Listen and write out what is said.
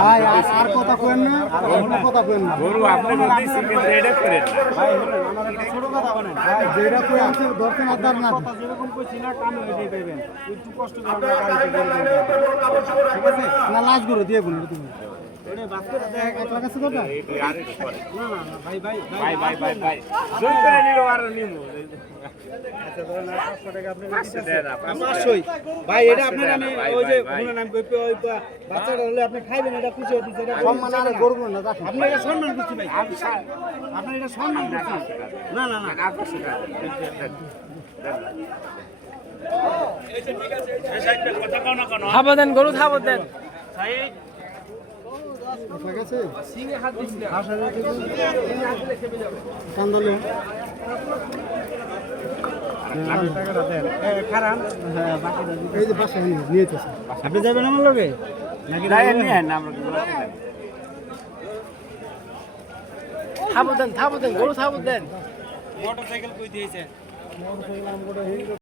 ভাই আর কথা কইেন না, আর কথা কইেন না। গরু আপনি যদি সিমেন্ট রেডি করেন ভাই আমার একটা ছোট কথা বলেন ভাই, যেটা কই আছে দর্শন আদার না কথা যেরকম কইছি না কাম হয়ে পাবেন, একটু কষ্ট করে আমরা গাড়িতে গরু কিনতে হবে। ঠিক আছে না, লাশ গরু দিয়ে বলি তুমি ওরে বাস্কেট দেখ এক লাখ আছে কথা এই আর একটু পরে না না না, ভাই ভাই ভাই ভাই ভাই ভাই জোর করে নিল আর নিল আচ্ছা ধরেন 500 টাকা আপনি পাঁচশো দেন না, 500 ভাই এটা আপনার আমি ভাই, ওই যে ভাই, ভাই। শুনুন আমি কই ওই বাচ্চাটা হলে আপনি খাইবেন, এটা খুশি হতে এটা সম্মান আর গরু না দেখেন আপনি এটা সম্মান করতে ভাই, আপনি এটা সম্মান করতে না না না থাবো দেন গরু থাবো দেন ঠিক আছে সিংহে হাত দিছিল কান্দালে টাকাটা দেন খারাপ হ্যাঁ বাকিটা এই যে বাসা নিয়ে যেতেছে আপনি যাবেন আমার লগে নাকি নিয়ে না আমরা থাবো দেন গরু থাবো দেন মোটরসাইকেল কই দিয়েছে মোটরসাইকেল আমগোটা